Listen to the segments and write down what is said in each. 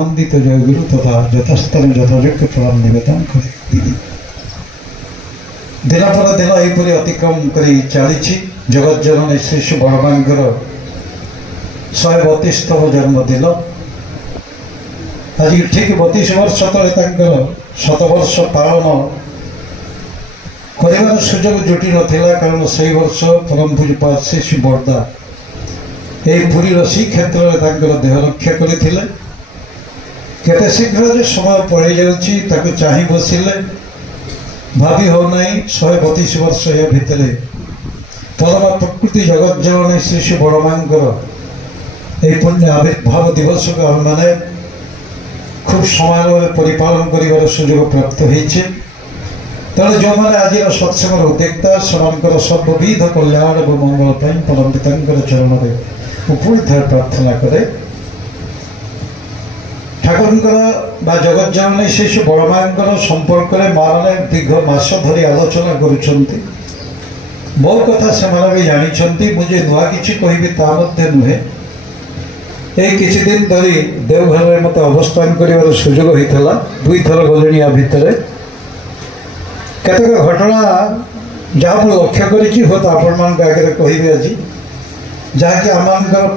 आनंदित जयगुरु तथा यथास्थल यथायोग्य प्रणाम निवेदन करे। दिन पर दिन यहपरी अतिक्रम कर चली जगत जननी श्री श्री बड़मांकर 132तम जन्मदिन। आज ठीक 32 वर्ष तले शतवर्ष पालन कर सुजोग जुटी नाला कारण से वर्ष परम पूज्यपाद श्री श्री बड़दा यही पुरीर श्रीक्षेत्र में देह रक्षा करते केते शीघ्र जो समय पड़े जाऊँगी चाह बसिले भावी हो नहीं 132 वर्ष या भितर परम प्रकृति जगत जननी श्री श्री बड़मांकर यही पुण्य आविर्भाव दिवस को आम मैंने खूब समय परिपालन कर सुजोग प्राप्त होती। तेणु जो मैंने आज सत्संग उद्योक्ता से सर्वविध कल्याण और मंगल परम पिता चरण में पुणी थे प्रार्थना करे। ठाकुर जगत जननी श्री श्री बड़मांकर संपर्क में माने दीर्घ मास धरी आलोचना करुँच बहुत कथा से भी जानी मुझे नुआ कि कह नुहे यही किसी दिन धरी देवघर में मत अवस्थान कर सुजोग होता दुई थर गले या भितर केतक घटना जहाँ मुझे लक्ष्य कर आपण मान आगे कहि आज जहाँकि आम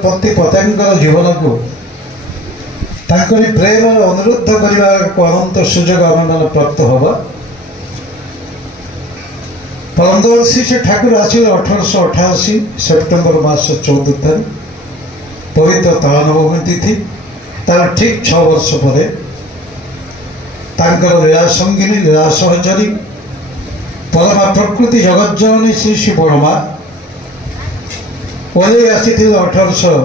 प्रति प्रत्येक जीवन को प्रेम अनुरोध करने अनंत सुजोग आम मान प्राप्त हवा। परम श्री श्री ठाकुर आसिले 1888 सेप्टेम्बर मास 14 तारीख पवित्र तालनवमी तिथि तार ठीक 6 वर्ष पर लीला संगिनी लीला सहचरी परमा प्रकृति जगत जननी श्री श्री बड़मा ओले आसी 1894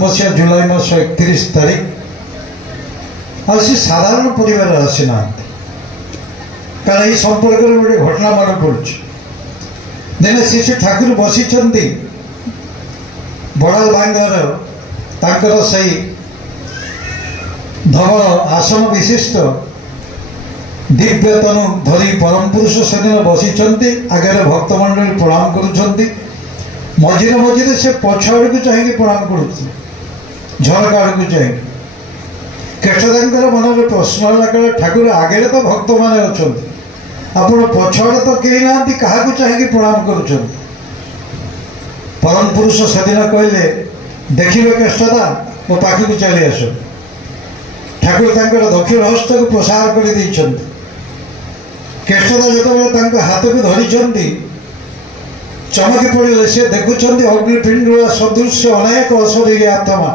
मसीहा जुलाई मास 31 तारीख आसी साधारण परिवार आसी ना कारण ये संपर्क में गोटे घटना मन पड़े दिने श्री श्री ठाकुर बसी बड़ाल बांगर से धवल आसन विशिष्ट दिव्य तनु धरी परम पुरुष से दिन बसी आगे भक्तमंडली प्रणाम कर मझिरे मझिरे से पछ आड़ को चाहिए प्रणाम कर झरका आड़ को चाहिए केशदार मन में प्रश्न है ठाकुर आगे तो भक्त मैंने अच्छा आप पछआड़े तो कहीं ना क्या चाहिए प्रणाम कर परम पुरुष से दिन कहले देखिए केष्टदा मो पाखी को चली आस ठाकुर दक्षिण हस्त को प्रसार कर केष्टदा जो हाथ को धरी चमकी पड़े से देखुं अग्निपिंडुला सदृश अनेक अशरीरी आत्मा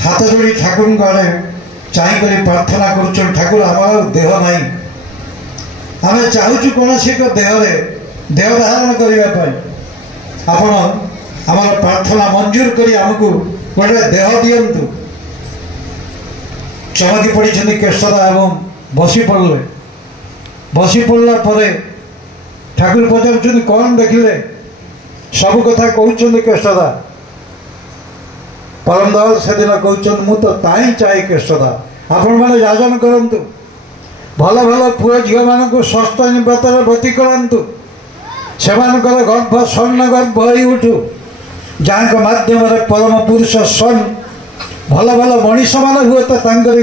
हाथ जोड़ी ठाकुर आड़े चाह प्रार्थना कर ठाकुर आम देह ना आम चाहूँ कौन सी देहरे देह धारण करने आपण आम प्रार्थना मंजूर कर आमको गोटे देह दिंतु चमकी पड़ी केशदा एवं बसी पड़ला ठाकुर पचार कौन देखिले सब कथा कहते केशदा परम दयाल से दिन कहते मु तो ताई चाहे केशदा आपण मैंने याजन करूँ भल भल पुओ झील मान स्वस्थ व्रतर ब्रती करूँ से गर्भ स्वर्ण गर्भ हो उठू जहाँ मध्यम परम पुरुष सन भल भल मनीष मान हुए तो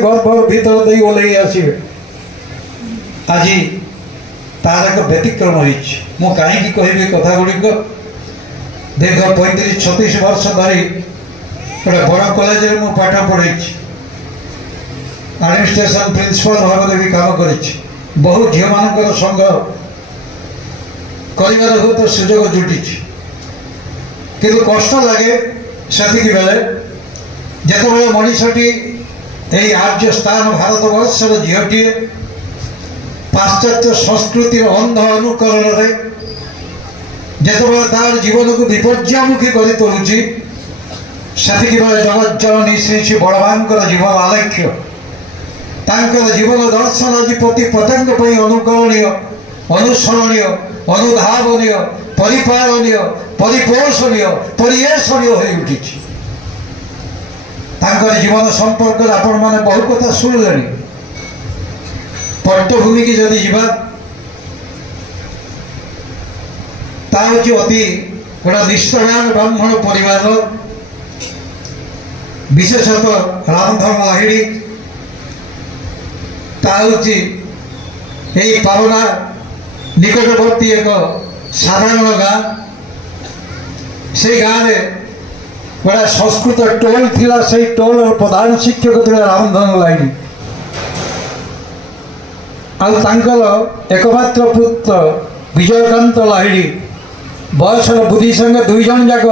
गर्भ भीतर दे ओल्ल आसवे आज तार एक व्यतिक्रम हो कहीं कहबी कथा गुड़िक दीर्घ 35-36 वर्ष धरी गोटे बड़ कॉलेज में पाठ पढ़ी एडमिनिस्ट्रेशन प्रिंसिपल भाव में भी काम कर बहुत झील मान संघ कर हुए तो सुजोग जुटी कि कष्ट लगे से बेले जिते मनीषटी यही आर्य स्थान भारत वर्षर झीटीए पाश्चात्य संस्कृति अंध अनुकरण जिते तार जीवन को विपर्यामुखी कर तोलुची से जगत जननी श्री श्री बड़मांकर जीवन आलेख्य जीवन दर्शन आज प्रति प्रत्येक अनुकरणीय अनुसरणीय अनुधावनीय परिपालनीय परिपोषणीय परिवेशनीय हो उठी जीवन संपर्क आपण मैंने बहुत कथा शुणिले पट्टभूमि की जदि जीवा अति गोटे निष्ठावान ब्राह्मण परिवार विशेषतः रामधन लाहिड़ी ताऊची यही पावना निकटवर्ती एक साधारण गाँ से गाँव में बड़ा संस्कृत टोल थिला से टोल और प्रधान शिक्षक थे रामधन लाहिड़ी एकमात्र पुत्र विजयकांत लाहिड़ी बयस बुद्धि संगे दुई जन जाक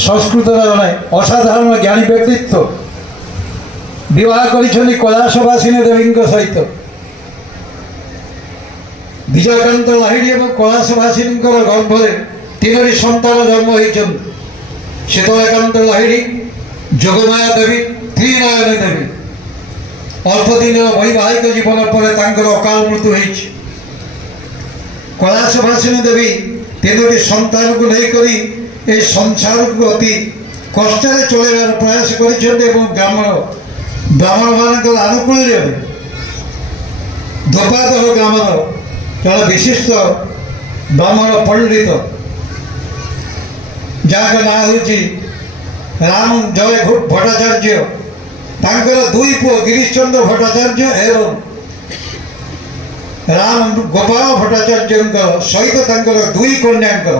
संस्कृत जड़े असाधारण ज्ञानी व्यक्तित्व विवाह कर कैलासवासिनी देवी सहित विजयकांत लाहिड़ी और कैलासवासिनी गर्भरे तीनोटी सन्तान जन्म होती शीतलकांत लाहिड़ी जोगमाया देवी त्रिनयनी देवी अल्प दिन वैवाहिक जीवन पर अकाल मृत्यु होती कैलासवासिनी देवी तीनोटी सन्तान को लेकर ये संसार को अति कष्ट चलैबार प्रयास कर ब्राह्मण मान आनुकूल्य दोपादह ग्राम जड़े विशिष्ट ब्राह्मण पंडित जहाँ ना हूँ राम जय भट्टाचार्य तांकर दुई पुओ गिरीश चंद्र भट्टाचार्य एवं राम गोपाल भट्टाचार्य सहित दुई कन्या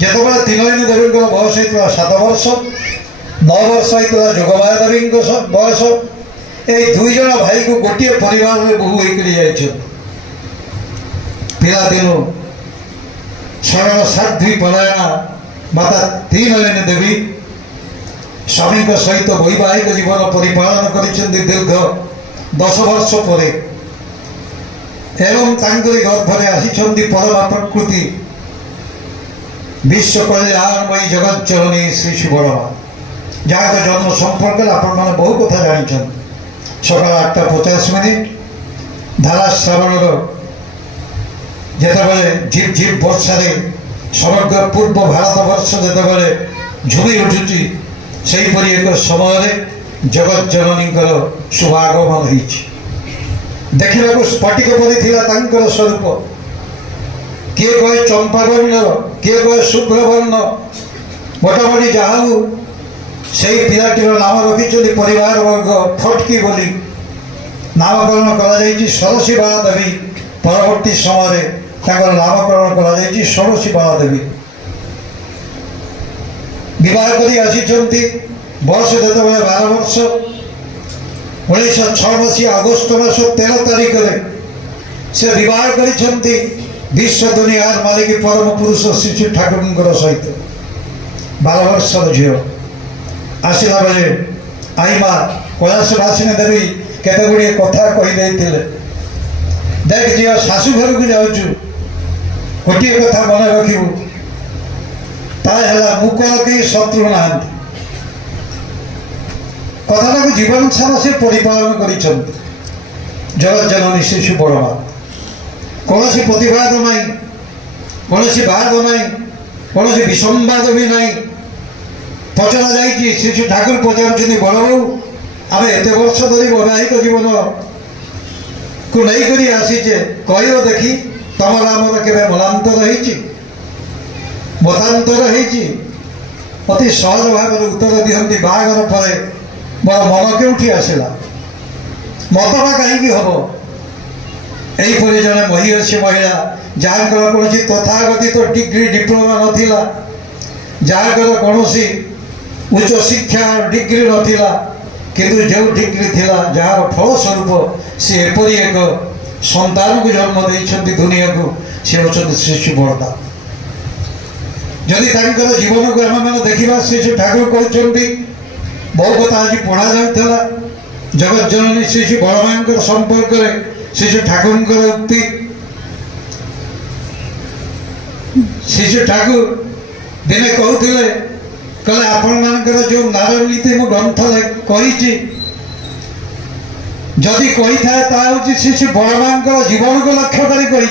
जितेबाला तीनयनी देवी बयस होता 7 वर्ष 9 वर्ष होता जोगमाया देवी बयस ये दुई जन भाई को गोटे परिवार में बहु होकर पिलादिन शरण साध्वी परायणा माता त्रिनयनी देवी स्वामी सहित वैवाहिक जीवन परिपालन कर दीर्घ 10 वर्ष पर एवं गर्भरे आसी परमा प्रकृति विश्व कल्याणमयी जगत जननी श्री सुबरमा जहाँ जन्म संपर्क आपण मैंने बहु कथा जानी सकाल 8:50 धारा श्रावण जितेबाला झिप झिप वर्षा समग्र पूर्व भारत वर्ष जितेबाला झुमी उठुची सेहीपरि एक समय जगत जननी शुभागमन होती देखा स्फटिक परी स्वरूप किए कहे चंपा वर्ण किए कहे शुभ्र वर्ण मोटामोटी जहाँ से पिलाटीर नाम रखी परिवार वर्ग फटकी बोली नामकरण कर षोड़शी बाला देवी परवर्ती समय नामकरण कर षोड़शी बाला देवी विवाह कर आसी बयस जो 12 वर्ष 1906 मसीहा अगस्त मास 13 तारिख से विवाह कर विश्व दुनियार मालिक परम पुरुष श्री ठाकुर सहित 12 वर्ष झील आसला बेले आई माँ कैलासवासिनी देवी केते गुड़िए कथा कहीदे देख झील शाशु घर को जाऊँ गोटे कथा मन रखू ताला मुकर कई शत्रु ना कथा को जीवन सारा से परिपालन कर जगत जननी श्री सुबरमा कौन प्रतिवाद ना कौन वाद ना कौन विसंवाद भी ना पचरा जा श्री ठाकुर पचार बड़ बो आम एत वर्ष धरी वैवाहिक जीवन को लेकर आसीचे कह देखी तुम नाम के मलांतर मतांतर अति सहज भाव उत्तर दिखती बाहागर पर मोर मन के आसला मतटा कहीं हम यहीपरि जड़े महिषी महिला जहाँ कौन तथागथित डिग्री डिप्लोमा नाला जहाँ कौन उच्च शिक्षा डिग्री नाला किंतु जो डिग्री थिला जार फलस्वरूप सी एपरी एक संतान को जन्म देती दुनिया को सी होती श्री सुबरदा जदि जीवन को आम मैंने देखा श्री ठाकुर कहते बहु कथा आज पढ़ा जाता जगत जननी श्री बड़मा संपर्क में श्री ठाकुर उक्ति श्री ठाकुर दिने कहते कहले आपण मानकर जो नारायण नीति मु ग्रंथ कही जदि कही था श्री बड़मा जीवन को लक्ष्य करी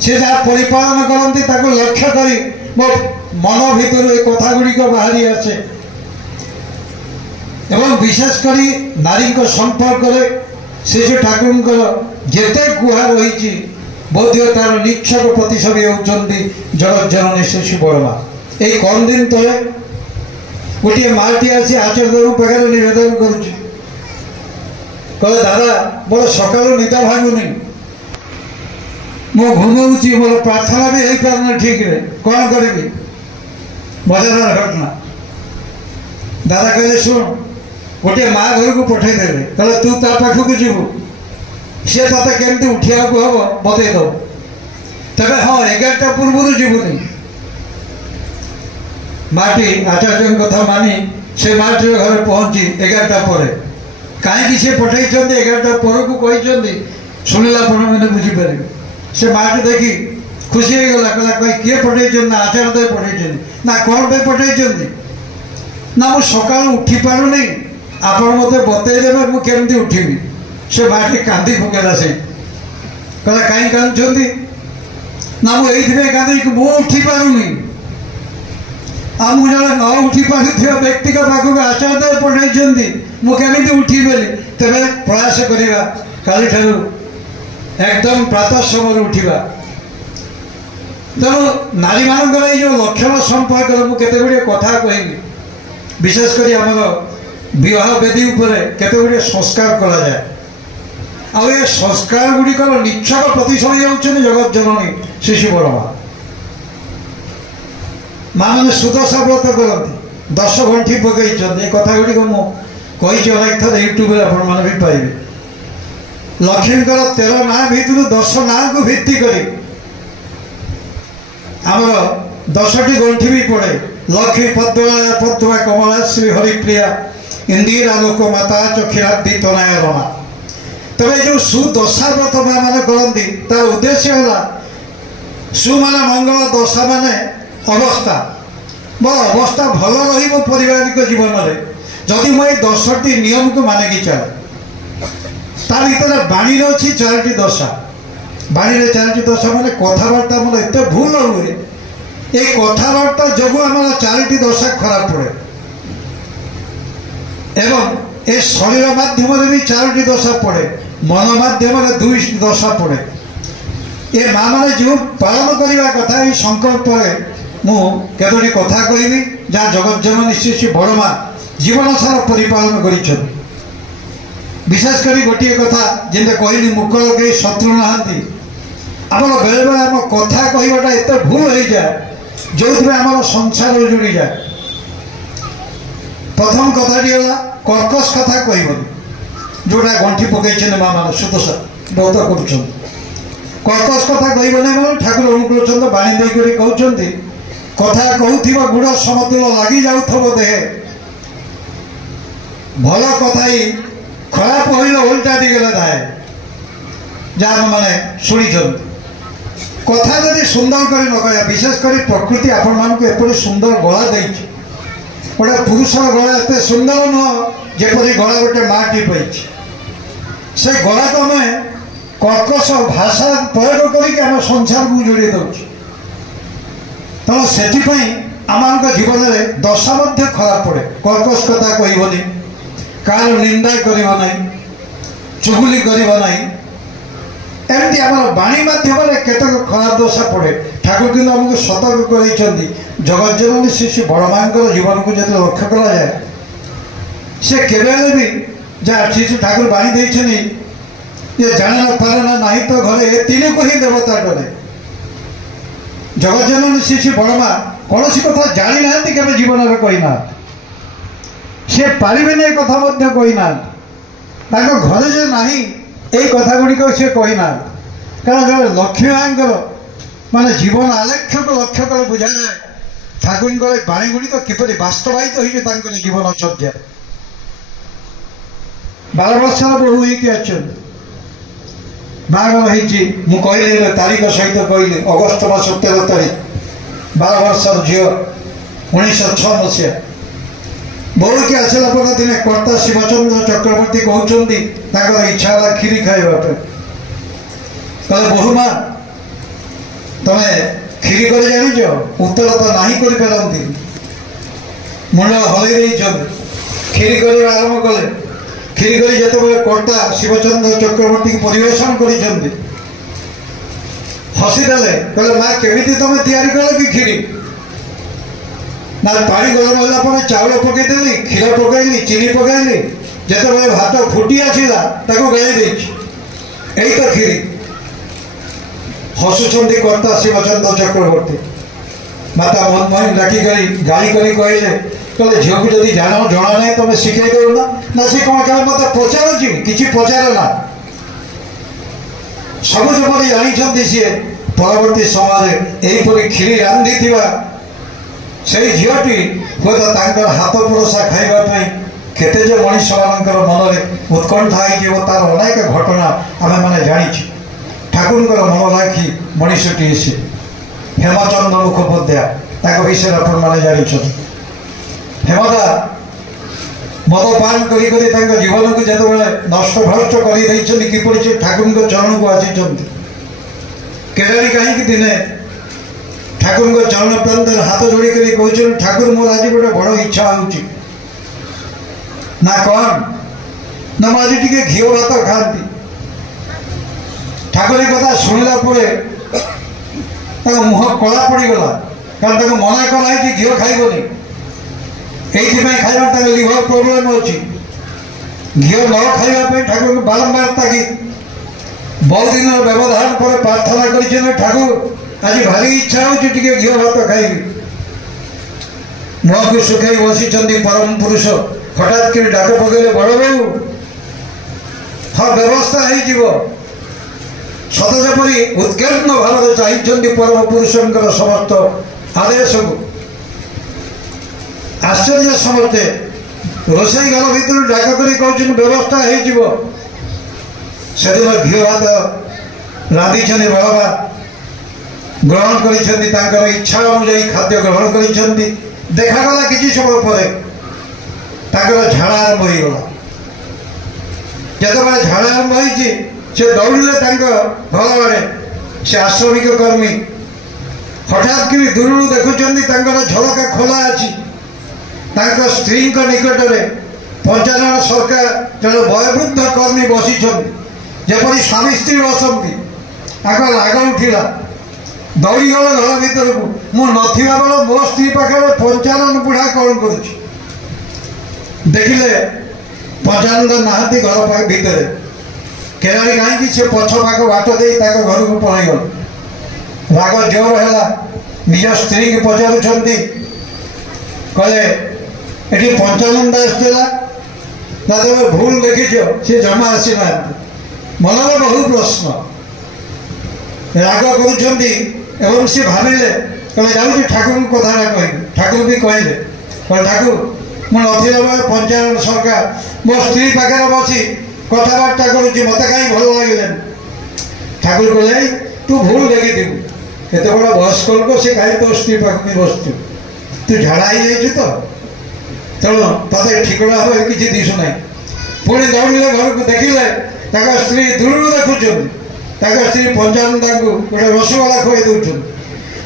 सी जहाँ परिपालन करती लक्ष्य करी मो मन भीतर ये कथा गुड़िक बाहरी आसे एवं विशेषकर नारी संपर्क में श्री ठाकुर जिते गुहा रही बोध्य तार निक्षक प्रतिछवि होती जगत जननी श्री सुबरमा यही कम दिन तले गोटे माटी आसी आचार्य पाखे नवेदन करुच्ची कहे दादा मोर सका निद भांगुनी मो घुमाऊँगी मोर प्रार्थना भी हो पार ठीक रे कौन करी मजादार घटना दादा कहले शुण गोटे माँ घर को पठेदेवे कहले तू ता पाखक जीवु सी ते केमती उठिया को हम बतई दब तेरे हाँ 11टा पूर्व जीवनी माटी आचार्य कथा मानी से माटी घर पहुँची 11टा पर कहीं सी पठे 11टा पर को कही शुणिला मैंने बुझीपारे से माटी देखी खुशी हो गला कहला भाई किए पठे ना आचार्य पठे ना कौन पे पठे ना मु सका उठी पार नहीं आपण मत बतईदेवे मुझे उठिबी से माटी कांदी पकेला से कहला कहीं कांदी ना मुझे कांदी मु उठी पारूनी आ मुझे न उठी पार व्यक्ति पाखक आचार्य पठे मुझे उठिबे तेरे प्रयास करवा काली ठारू एकदम प्रातः समय उठा तेणु नारी मान जो लक्षण संपर्क मुझे गुड़े कथा कहि विशेषकर आम विवाह वेदी केते गुड़े संस्कार करा जाए आ ये संस्कार गुड़िकर निच्छक प्रतिशत होती जगत जननी शिशु बड़मा माँ मैंने सुदशा व्रत करती 10 घंटी पकई कथा गुड़िक मुझे अनेक थर यूट्यूब आप भी पाइबे लक्ष्मीकर 13 ना भितर 10 ना को भित्ति करी आमर 10टी गंठी भी पड़े लक्ष्मी पद्मा पद्मा कमला श्री हरिप्रिया इंदिरा लोकमाता चक्षिराब्दी तनया रमा तेरे जो सुदशा व्रत माँ मैंने करती तार उद्देश्य है सु मान मंगल दशा मान अवस्था मो अवस्था भल पारिवारिक जीवन में जदि मुझे 10टी नियम को मानिकी चले तार भर बाणी अच्छी 4टी दशा बाणी 4टी दशा मैंने कथबार्ता मोर एत भूल हुए ये कथबार्ता जो आम 4टी दशा खराब पड़े एवं ए शरीर माध्यम भी 4टी दशा पड़े मन माध्यम 2टी दशा पड़े ये माँ मैंने जो पालन करने कथा ये संकल्प मुझे कथा कहबी जहाँ जगत जननी श्री बड़ माँ जीवन सारा परिपालन कर विशेषकर गोटे कथा जेने कहली मुकल कई शत्रु नहांती आम बेले बेले आम कथा कहवाटा एत भूल हो जाए जो आम संसार जोड़ी जाए प्रथम कथाटी है कर्कश कथा कहबनी जोटा गंठी पकई माँ मान सुदशा बहुत कर कर्कश कथा कहबनी मैंने ठाकुर अनुकूल चंद्र बाणी देकर कहते कथा कहूथिबा गुड़ समतुल लगी जाउथबो देहे भल कथा ही खराब कहले उल्टा दिगले थाए जहाँ मैंने शुणी कथा जदि सुंदर कर न कह विशेषकर प्रकृति आपण मानक एपरी सुंदर गला दे गोटे पुरुषर गला एत सुंदर नुह जेपरी गला गोटे माटी पाई से गला को आम कर्कश भाषा प्रयोग करके संसार को जोड़ी दौर तेणु से आम जीवन में दशा खराब पड़े कर्कश कथा कहबनी कार निंदा करना चुगुली करना एमती आम बाणी मध्यम केतक खराब दशा पड़े ठाकुर कि आमको सतर्क कर जगत जननी श्री बड़ माँ जीवन को जो लक्ष्य करा जाए से केवे भी जहाँ श्री ठाकुर बाणी देनी ये जाने न पारे ना नहीं तो घरे तीन को ही देवता डरे जगत जननी श्री बड़ माँ कौन कथा जानी ना के जीवन में कहीना सी पारे नहीं कथा कहीना घरे जे ना यही कथा गुड़िक सी कहीना कारण जो लक्ष्मी माँ माने जीवन आलेख्य को लक्ष्य कर बुझा जाए ठाकुर बाणी गुड़िक किपरि बास्तवायित हो जीवन चर्या 12 वर्षर प्रभु होती बाहर मुझे कहली तारीख सहित कहली अगस्ट मास 13 तारीख 12 वर्षर झील 1906 मसीहा बहुत की आसला पर दिने कर्ता शिवचंद्र चक्रवर्ती कहते इच्छा है खीरी खाइबापे कहले बहुमा तमे खीरी कर जान उत्तर तो ना कर मुंड हल खीरी कर आरंभ कले खीरी कर जो कर्ता शिवचंद्र चक्रवर्ती परिवेशन कर हसीदे कहले माँ केमी तुम तैयारी कल कि खीरी ना पानी गरम होला चाउल पकईदेली क्षीर पकईली चीनी पकईली जिते भात फुटी आसला गलाई दे यही तो खीरी हसुंट कर्ता शिवचंद्र चक्रवर्ती माता मनमोहन डाकिक गाड़ी कर कहले कहले झील को जब जान जना ना तुम शिखे दौना ना सी कौन क्या मत पचार कि पचार ना सब जब जानी सी परवर्ती समय यहीपरि क्षीरी रांधि से झीलटी हूँ हाथ पुरसा खावाई केते जे मनीष मानकर मन में उत्कंठा हो तार अनेक घटना आम मैंने जानी ठाकुर मन लाखी मनीषटी से हेमचंद्र मुखोपाध्याय विषय आपण मैंने जानी हेमदा मद पान कर जीवन को जो नष्ट भ्रष्ट कर किपरि ठाकुर चरण को आसी केजाणी कहीं दिने ठाकुर चरण प्रांत हाथ जोड़ी कर ठाकुर मोर आज गोटे बड़ इच्छा हो ना कौन ना मुझे टे घी भात खाती ठाकुर कथा शुणिला मुह कला पड़गला कारण मना कराई घी खाइबनी ये खाइबा लिभर प्रोब्लेम अच्छी घी न खाइबा ठाकुर बारंबार ताकि बहुत दिन व्यवधान पर प्रार्थना कर ठाकुर आज भारी इच्छा हो घी भात खाइबी मुह को सुखाई बसी परम पुरुष हठात कर डाक पकड़े बड़ बाबू हाँ व्यवस्था हो सत जपरी उत्कीर्ण भाव चाहिए परम पुरुषंकर समस्त आदेश को आश्चर्य समस्ते रोसई घर भर डाक कर कहते व्यवस्था हो से घी भात रांधि बड़बा ग्रहण कर इच्छा अनुजाई खाद्य ग्रहण कर देखागला किसी समय पर झाड़ा आरंभ होगा जो झाड़ा आरंभ हो दौड़े घर आड़े से आश्रमिक कर्मी हठात कि दूर देखुं झलका खोला अच्छी स्त्री निकट में पंचानन सरकार जन वयोवृद्ध कर्मी बसी जपरी स्वामी स्त्री बसती आग राग उठिला दौड़ी गल घर भर को मुझे बेल मो स्त्री पाखे पंचानन बुढ़ा कौन कर देखिले पंचानंद नहांती घर पाख भितर केजाणी कहीं से पछ पाख बाट दे घर को पलि गल राग जोर है निज स्त्री की पचारुंट कहले ये पंचानंद आसला ना तुम भूल देखीच सी जमा आसी ना मन में बहु प्रश्न राग कर सी भाविले कहले जाऊँ ठाकुर कथा कह ठाकुर भी कहले ठाकुर मुझे पंचायत सरकार मो स्त्री पाखे बसी कथबार्ता करुच्ची मत कहीं भल लगे ठाकुर कहले तू भूल देखी एत बड़ा वयस्क लोक सी कहीं तो स्त्री पाखे बस तू झाड़ा ही तो तेणु ते ठिकड़ा हम किसी दिशु ना पुणी दौड़े घर को देखिले स्त्री दूर देखुं स्त्री पंचानंद को गोटे रसगोला खुई दौरान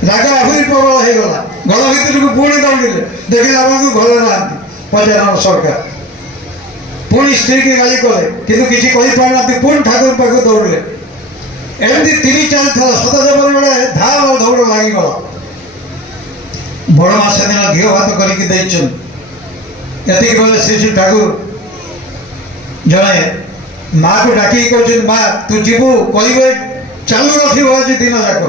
राग आहरी प्रबल होगला घर भर को पुणी दौड़े देखला बेलू घर ना पंचानन सरकार पुणी स्त्री की गाली कले कि किसी पारना पुणी ठाकुर पाख दौड़े एमती 3-4 थर सत जब बड़े धार दौड़ लगिगला बड़ मास दिन घी भात करके बेले श्री श्री ठाकुर जड़े माँ को डाक कहते माँ तू जीवु कहे चालू रखी आज दिन जाक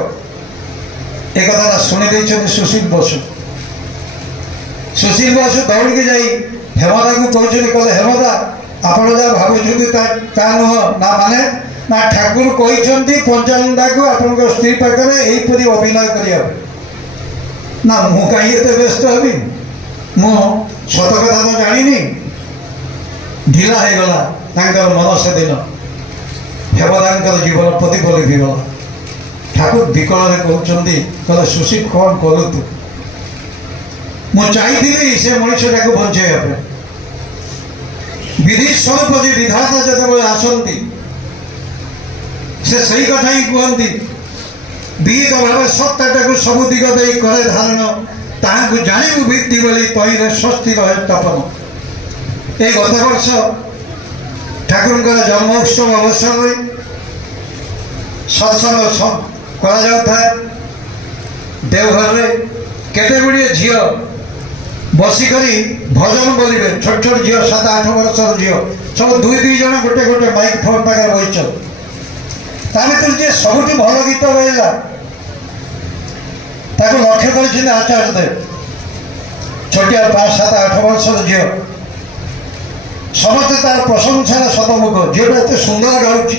एक शुणी सुशील बसु सुशील बसु दौड़ के जाई हेमदा को कहते कहले हेमदा आपण जहाँ भावुं नुह ना माने ना ठाकुर कहते पंचानंदा को आपण स्त्री पाखे यहीपरि अभिनय करिया ना मु कहीं एत व्यस्त हबी मु सत कथा तो जानी ढिला हो गला मन से दिन हेमदा जीवन प्रतिफलित गला ठाकुर विकल कहते सुशील कौन कलु तू मु चाहिए से मनुष्यटा को बचाइबा विधि स्वरूप जी विधाता जो आसती से सही कथा ही कहती विहित भाव सत्ताटा को सब दिग दे करे धारण ताकू जानू भित्ति बोली तईरे स्वस्ति रहे तपन ये गत वर्ष ठाकुर जन्मोत्सव अवसर में सत्संग करा देवघर में केते गुड़िए झील बसिकरी भजन बोलिबे छोट छोट झील 7-8 वर्षर झील सब 2-2 जन गोटे गोटे माइक फोन पाखे बहीच ता भर जी सबुठ भल गीत गाइला लक्ष्य कर आचार्य देव छोटिया 5-7-8 वर्षर झील समस्ते तार प्रशंसार सदमुख झीलटा एत सुंदर गाँची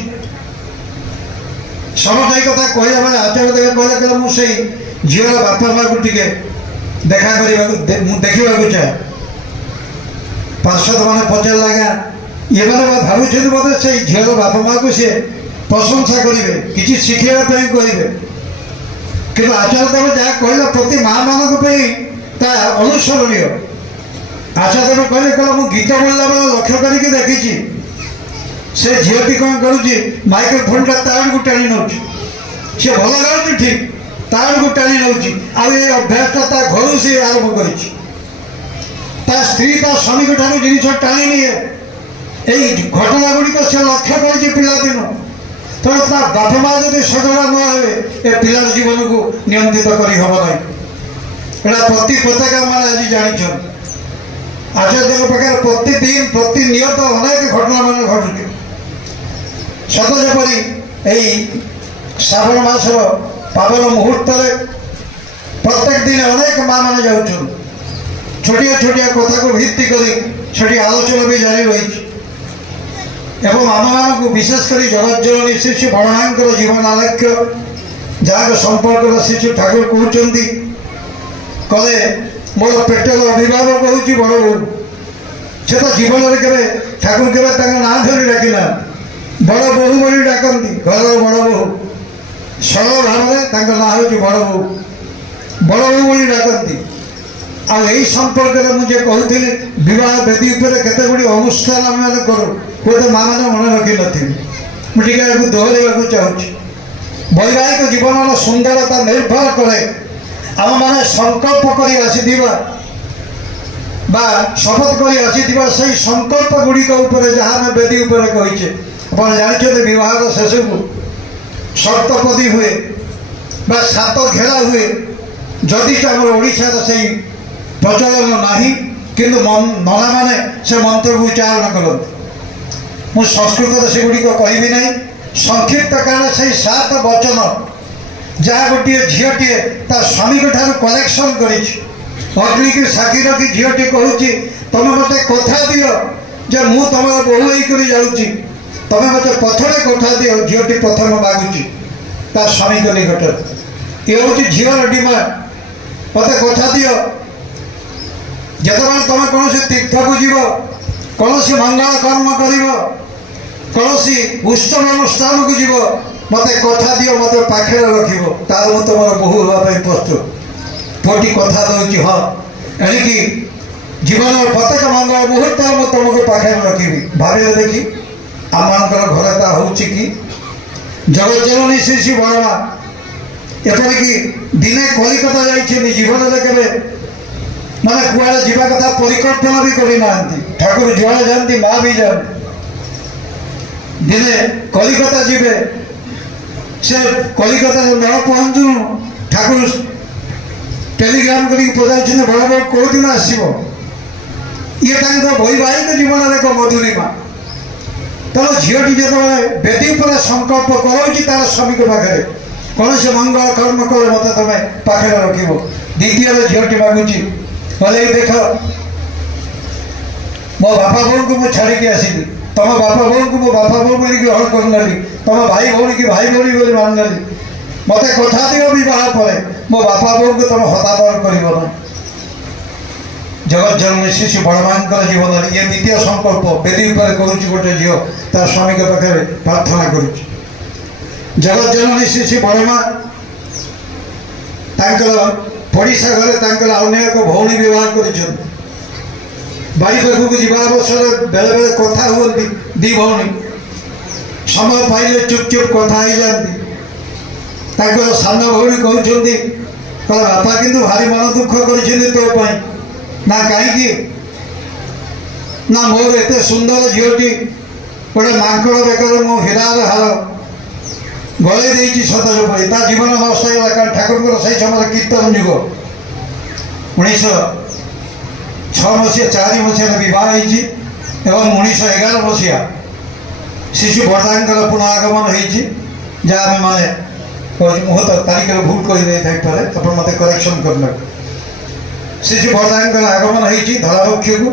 समस्त कथा कहला बेले आचार्य देव कहला मुझे झील बापा माँ को टिके देखा देखा चाहे पार्षद मैंने पचार लगा ये मैंने भावुं बोधे से झील बापा माँ को सी प्रशंसा करेंगे कि शिखापी करेंगे कि आचार्य देव जहाँ कहला प्रति माँ मान अनुसरणीय आचार्य देव कहले कहला मु गीत बोलला बेले लक्ष्य करके देखी से झीलटी कौन करुच्ची माइक्रोफोन ताड़ को टाणी नौ सी भल गाँव ठीक ताड़ को टाणी नौ अभ्यास घर से आरंभ कर स्त्री स्वामी ठार जिन टाणी निए यही घटना गुड़िक से लक्ष्य कर पिलादिन तेणु बापा माँ जब सजड़ा न हे पिलार जीवन को नियंत्रित करहब ना प्रति पताका मैंने आज जान आचार्य पाखे प्रतिदिन प्रतिनियत अनेक घटना मान घटुचे सत जपरी यही श्रावण मासर पावन मुहूर्त प्रत्येक दिन अनेक माँ मैंने जाऊँ छोटिया छोटिया कथा को भित्ति कर आलोचना भी जारी रही एवं आम मान विशेषकर जगज्जननी श्री श्री बड़मां जीवन आलेख्य जहाँ संपर्क श्री श्री ठाकुर कहते कले मोर पेटर अभिभावक हूँ बड़ बो से तो जीवन में ठाकुर के ना धरी डाकिना बड़ बोहू बोली डाकती घर बड़ बोहू सरल भाव ना हूँ बड़ बोहू बड़ बोहू बोली डाकती आई संपर्क में मुझे कहती विवाह वेदी केते गुड़ी अनुष्ठान आम करूँ बोधे माँ मैंने मन रखी नी दोहर चाहूँगी वैवाहिक जीवन सुंदरता निर्भर करे आम मैंने संकल्प कर शपथ कर आसी संकल्प गुड़िक जहाँ आम वेदी कहीचे आप जानते बह शेष को सप्तपदी हुए सात घेरा हुए जदि आम ओडार से प्रचलन नहीं किंतु नना मैंने से मंत्र को उच्चारण करते मु संस्कृत से गुड़िक कहबी ना संक्षिप्त कारण से 7 वचन जहाँ गोटे झीटे स्वामी ठार कलेक्शन करग्नि की साक्षी रखी झीटे कहूँ तुम मत कथा दियो जे मु तुम बोहू होकर जाऊँगी तुम मत पथरे कथा दियो झीटी प्रथम मागुची स्वामी को निकट ये हूँ झीर डिमांड मत कथा दियो जिते तुम कौन तीर्थ को जीव कौन मंगल कर्म कर कौन उत्सव अनुष्ठान को जीव मत कथा दियो मत पाखे रख तार मु तुम बोहू हाँपाई प्रस्तुत पुटी कथा दूसरी हाँ एणिकी जीवन प्रत्येक मंगल मुहूर्त मुझे तुमको पाखे रखी भाविले देखी आम घर ता हूँ कि जगज्जननी श्री श्री बड़मा एपरिक दिने कलिकता जाइए जीवन में केवे मैंने कुआड़े जीवा कथा परिकल्पना भी करना ठाकुर जुआड़े जाती माँ भी जाती दिने कलिकता जीवे से कलिकता न पहुँचु ठाकुर टेलीग्राम करके पचार बड़ बड़ कौ दिन आसो ये वैवाहिक जीवन एक मधुरिमा तेणु झीटी जो वेदी पर संकल्प कराऊँगी तार स्वामी पाखे कौन से मंगल कर्म कर मत तुम पाखे रख द्वितीय झीटी मागुची बोले देख मो बापा बोल को मुझे छाड़ी आसली तुम बापा बोल को मो बापा बोल बोल ग्रहण करनी तुम भाई भौणी की भाई भौणी बोली माननी मत कथा दियो बह पर मो बापा बोल को तुम हतादर कर जगज्जननी श्री श्री बड़मां जीवन ये द्वितीय संकल्प वेदी पर करुच्ची गोटे झील तार स्वामी के पाखे प्रार्थना करुच्ची जगज्जननी श्री श्री बड़मां पड़िशा घरे अन्य एक भौणी बह कर बाड़ी पाखक जा अवसर बेले बेले कथा हूँ दी भौणी समय पाइले चुप चुप कथा ही जाती सान भौणी कहते बापा किंतु भारी मन दुख कर ना कहीं ना मोर एत सुंदर झीटी गोटे मांकड़ बेकर मो हीरार हार गले देती सतज पड़ी ता जीवन नष्ट होगा कारण ठाकुर से समय कीर्तन जुग 19 6 मसीहा 4 मसीह बह एवं 1911 मसीहा शिशु बर्दांकर पुनः आगमन होती जहाँ आम मैंने मुहूर्त तारीख भूल कर मत करेक्शन करने शिशु बर्दांकर आगमन होती धलावक्ष को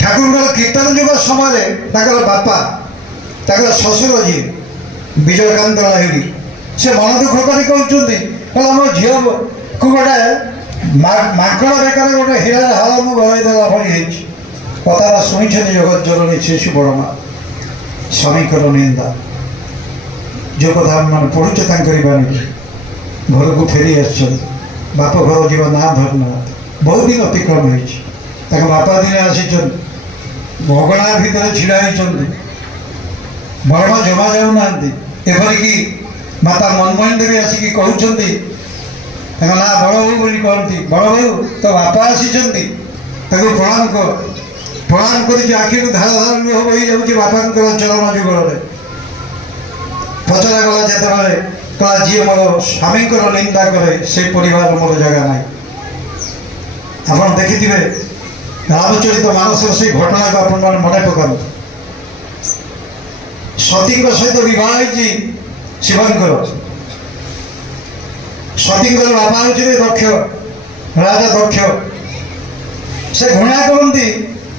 ठाकुर कीर्तन जुग समय बापा शशुर जी विजयकांत लाहिड़ी से मन दुख कर कहते मो झी को गोटे माकड़ बेकार गोटे हीरा हाल मु गलईदेला भाई कथा शुणी जगत जननी शिशु बड़मा स्वामीकर निंदा जो कथा मैंने पढ़ुचे बाणी घर को फेरी बाप घर जीव ना धरना बहुत दिन अतिक्रम हो बापा दिने आसी भगणा भितर छिड़ा बड़मा जमा जाऊना एपरिकी माता मनमोहन देवी आसिक कहते ना बड़ भाऊ बोली कहती बड़ भाऊ तो बापा आसी प्रणाम कर प्रणाम कर आखि धार धार लुह बही जाऊँगी बापा चरण जुगल पचरा गला जिते कला जी मोर स्वामी निंदा करे से परिवार मोर जगह ना आप देखि रामचरित मानस से घटना को आप मन पका सती सहित बहुत शिवंकर सती बापा हूँ दक्ष राजा दक्ष से घृणा करती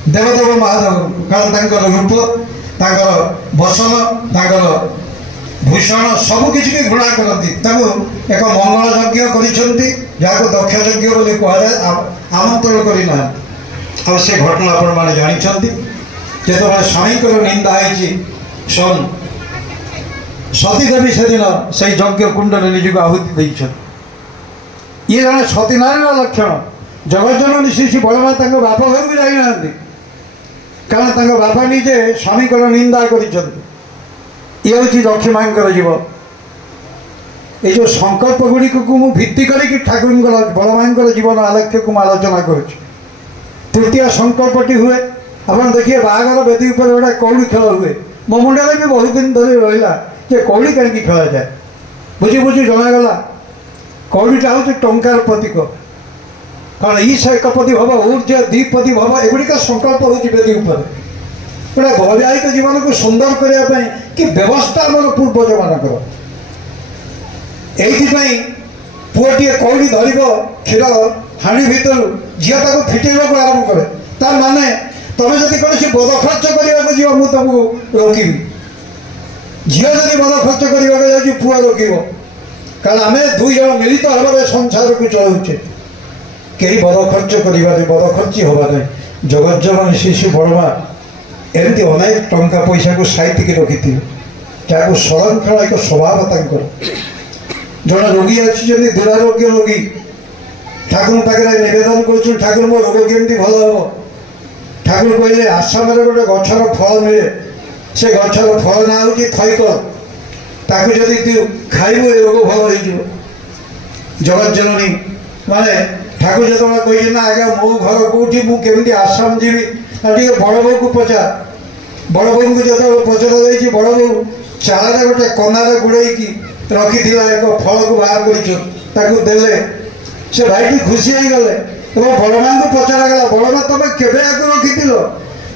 देवदेव महादेव कारण रूप वसन भूषण सबकि घृणा करती एक मंगल यज्ञ कर दक्ष यज्ञ बोली कहुए आमंत्रण करना आ से घटना आपण मैंने जानते जो स्वामी निंदा सन सती देवी से दिन से यज्ञ कुंड में निजी आहुति देते ये जन सतीनारायण लक्षण जगत जननी शिशु बड़मा बाप घर भी जाना कारण बापा निजे स्वामी निंदा कर ये हूँ लक्ष्मी माँ जीव ये जो संकल्प गुड़िक भित्ति कर ठाकुर बड़मा जीवन आलेख्य को आलोचना कर तृतीय संकल्पटी हुए आप देखिए बाहागर बेदी पर गोटे कौड़ी खेल हुए मो मुंडे भी बहुत दिन धरी रहा कि कौड़ी कहीं खेल जाए बुझी बुझी जमागला कौड़ीटा हूँ टंकार प्रतीक कारण ईश एकपति भव ऊर्जा द्विपति भव एगुड़िक संकल्प हो बेदी गोटे वैवाहिक जीवन को सुंदर करने कि व्यवस्था आम पूर्वज मानकर ये पुओटी कौड़ी धर क्षीर हाणी भितर झील फिटेवा आरंभ करे तार माने तुम जब कौन बद खर्च करने जीव मुझे तुमको रोकि झील जब बद खर्च करने पुआ रोक कारण आम दुई जन मिलित भाव संसार को चलाऊे कहीं बद खर्च कर बद खर्ची हवा ना जगत जननी शिशु बड़मा एमती अनेक टंका पैसा को साइतिक रखी जहाँ संरक्षण एक स्वभाव जड़े रोगी अच्छी दुरारोग्य रोगी ठाकुर पाखे नवेदन कर ठाकुर मो रोग केमती भल हम ठाकुर कहले आसाम गोटे गचर फल मिले से गचर फल ना हूँ थैकल ताकू जदि तू खाइबू ए रोग भल हो जगत जननी माने ठाकुर जो कही ना आज्ञा मो घर कौटी मुझे आसाम जीवी टे बड़ बो को पचार बड़ बो को जो पचर बड़ बो चाल गोटे कनार गुड़े रखी एक फल को बाहर करदे से भाई खुशी हो गले बड़मा को पचरागला बड़मा तुम केवे आगे रखी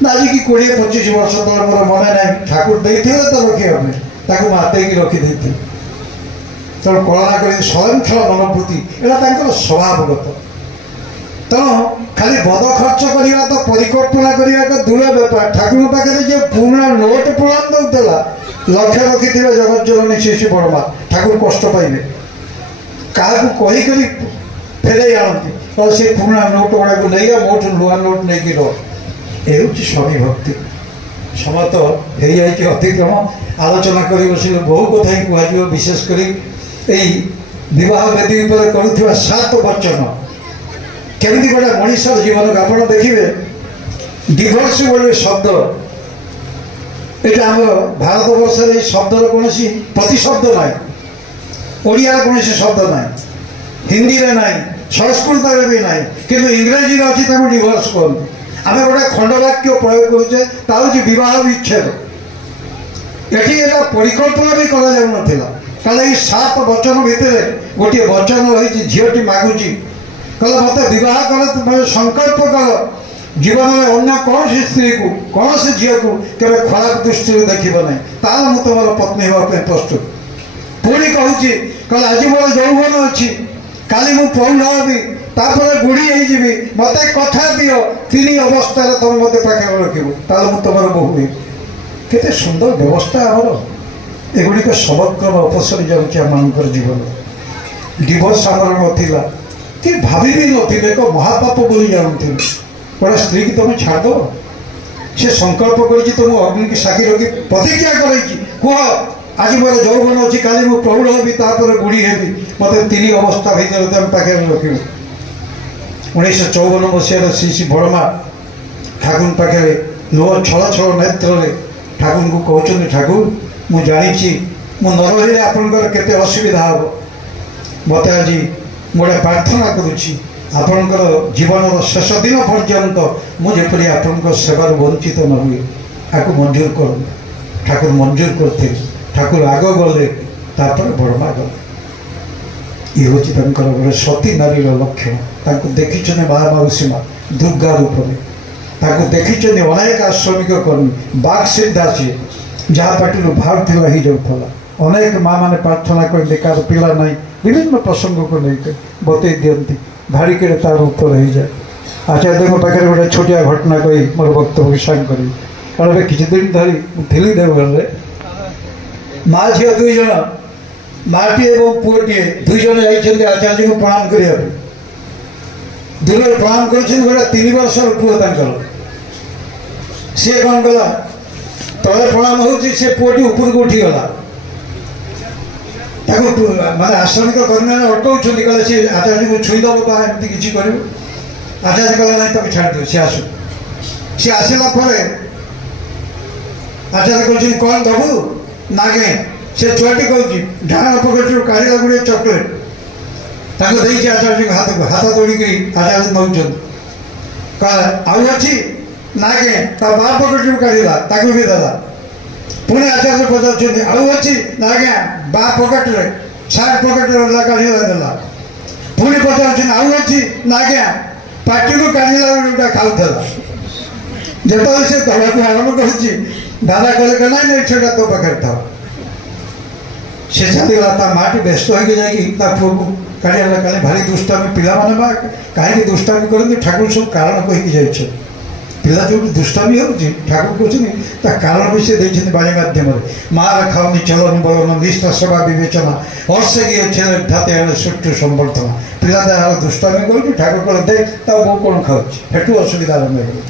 ना आज कि 20-25 वर्ष तक मोर मन ना ठाकुर देते तो रखा माते रखीदे तेणु कलना कर संरक्षण मनोवृत्ति यहाँ स्वभावगत तेणु खाली बद खर्च करवा तो परिकल्पना करने तो दूर बेपार ठाकुर पाखे जो पुराणा नोट प्रदान दूसरा लक्ष्य रखी जगत जननी शिशु बड़मा ठाकुर कष्ट पाइबे क्या कहीकि फेरे आनती तो से पुराणा नोट गुड़ा को नहीं मोट नुआ नोट नहीं रही स्वामी भक्ति समय तो हो अतिक्रम आलोचना कर बस बहु कथा कह विशेषकर विवाह वेदी पर करुवा 7 वचन केमी गोटे मनीषर जीवन को आप देखिए डिभोर्स गोटे शब्द ये आम भारत वर्ष शब्दर कौन प्रतिशब्द ना ओडिया कौन शब्द ना हिंदी में ना संस्कृत भी ना कि इंग्राजी अच्छी डिभोर्स कहते आम गोटे खंडवाक्य प्रयोग करुचे बह विच्छेद ये परिकल्पना भी करा कारण ये 7 वचन भितर गोटे वचन रही झीटी मागुची कहला मत बह कर तुम संकल्प कर जीवन में अन्य कौन सी स्त्री को कौन सी झील को केवल खराब दृष्टि देखिब ना ताल मु तुम पत्नी हाँ प्रस्तुत पुणी कहूँ कहला आज मोर यौवन अच्छी काली मु प्रौढ़ हबी तापर बुढ़ी होगी मत कथा दियो तीन अवस्था तुम मत पाखे रखिबू ताल मु तुम बहु केते सुंदर व्यवस्था आमर एगुड़िक समग्र अपसरी जाऊँगी आम जीवन डिवोर्स आमर नाला कि भाभी भी नी एक महापाप बोली जानते गोटे स्त्री की तुम छाड़ से संकल्प कर तुम अग्नि की साक्षी रखी प्रतिज्ञा कर कह आज मोर यौवन अच्छी काली मु प्रौढ़ हबी तापर बुढ़ी हेबी मत तीन अवस्था भर तुम पाखे रखिबू 1954 मसीहार श्री श्री बड़मा ठाकुर पाखे लुह छल छल नेत्र ठाकुर को कहते ठाकुर मु जानी मु न रही आपंकर केते असुविधा हम मत आज गोटे प्रार्थना करुच्ची आपणकर जीवन शेष दिन पर्यंत मुझे आपण सेवार वंचित न हुए आपको मंजूर कर ठाकुर मंजूर करते ठाकुर आग गले बड़मा गले ये हूँ गोटे सती नारी लक्षण देखी महामाउसी माँ दुर्गा रूप में देखी अनेक आश्रमिक कर्मी बाघ सिद्धा सी जहाँ पार्टी बाहर ही जाऊला अनेक माँ मैंने प्रार्थना कर कार पिला ना विभिन्न प्रसंग को लेकर बतई दिखती धाड़िके तार उत्तर हो जाए आचार्य पाखे गोटे छोटिया घटना कही मोर वक्तव्य सांग करी कारण किसी दिन धरी थी देवघर में माँ झील दुईज माटी और पुओटे दुईज जाइए आचार्य को प्रणाम करने दूर प्रणाम कर गोटे 3 वर्ष पुओ सी कौन कला तले प्रणाम हो पुओटी ऊपर को उठीगला माने आश्रमिक कर्मी मैंने अटकाऊँ कहले सी आचार्य को छुईदेव बा एमती किसी कर आचार्य कहला ना तुम छाड़ दियो सी आसू सी आसला आचार्य कहते कौन दबू नागे से छुआटी कहूँ डाण पकेट काढ़ा गुड़े चॉकलेट देखिए आचार्य हाथ को हाथ दौड़िक आचार्य नौ आउ अच्छी नागे बा पकेट काढ़ा भी देला पुणी आचार्य पचार आउ अच्छी नागे बा पकेट सार्ट पकेट काढ़ा पुणी पचार आउ अच्छी नागे पार्टी को काढ़ा खाऊला जो से दवा को आरम्भ कर दादा कहले ना नहीं छेड़ा तो पाखे था से चलीगला माटी व्यस्त हो जाए पुओ को काढ़ा कल भारी दुष्टामी पिला माने कहीं दुष्टामी करते ठाकुर सब कारण कहीकि जाइए पिला जो दुष्टामी हो ठाकुर कहते कारण भी से बाणी मध्यम मार खाओनी चलन बलन निष्ठा सेवा विवेचना हर्षे गए छे ढाते सुट्टू संबर्धना पिला दुष्टामी कर ठाकुर कह देख बो कौन खाऊ हेटू असुविधा रही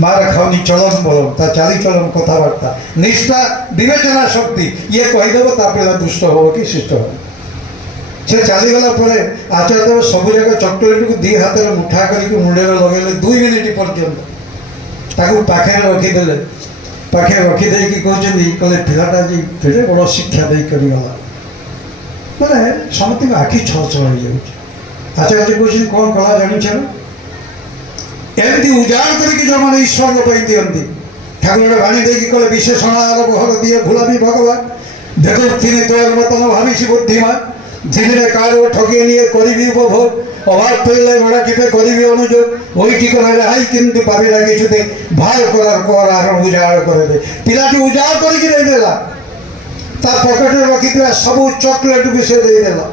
मार खाओनी चलन बलन चाली चलन कथबार्ता निष्ठा विवेचना शक्ति ये कहीदेव पिला दुष्ट हो कि शिष्ट हो से चलीगला आचार्य सब जगह चॉकलेट को 2 हाथ में मुठा करके मुंडे लगे 2 मिनिट पर्यंत पाखे रखीदे पाखे रखीदे कहते कहले पिलाटा जी पेटे बड़ शिक्षा दे करगला मैंने समस्त आखि छल छल हो जाए आचार्य कहते कौन कला जानी एमती उजाड़ करके जो मैंने ईश्वर दिखती ठाकुर भाणी दे कहले विशेषण बहर दिए भूला भी भगवान देखो तीन तोर मतन भावी बुद्धिमान धीरे कारो ठगे निये करी उपभोग अभाव पड़े घोड़ा टिपे करी अनुजोग वही ठिकाना हाई किंतु पाबी लगे छुते भार कर उजाड़ कर दे पिलाटी उजाड़ करके देदेला पकेट रखी सब चॉकलेट को से देदेला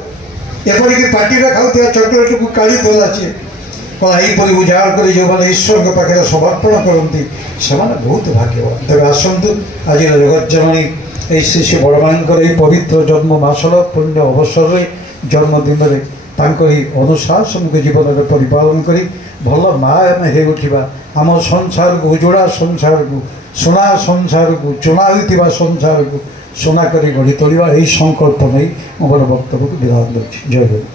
एपरिक पार्टी खाऊा चॉकलेट को काढ़ी देला सी यहीपरि उजाड़ कर जो मैंने ईश्वर के पाखे समर्पण करती से बहुत भाग्यवान तेज आसतु आज जगत जननी श्री श्री बड़मांकर पवित्र जन्म मासर पुण्य अवसर जन्मदिन में अनुशासन को जीवन में परिपालन कर भल माँ हो उठा आम संसार को उजड़ा संसार को सुना संसार को चुना होता संसार को सुना कर गढ़ी तोड़ा यही संकल्प नहीं मोर वक्तव्य को विधान दूसरी जय गुरु।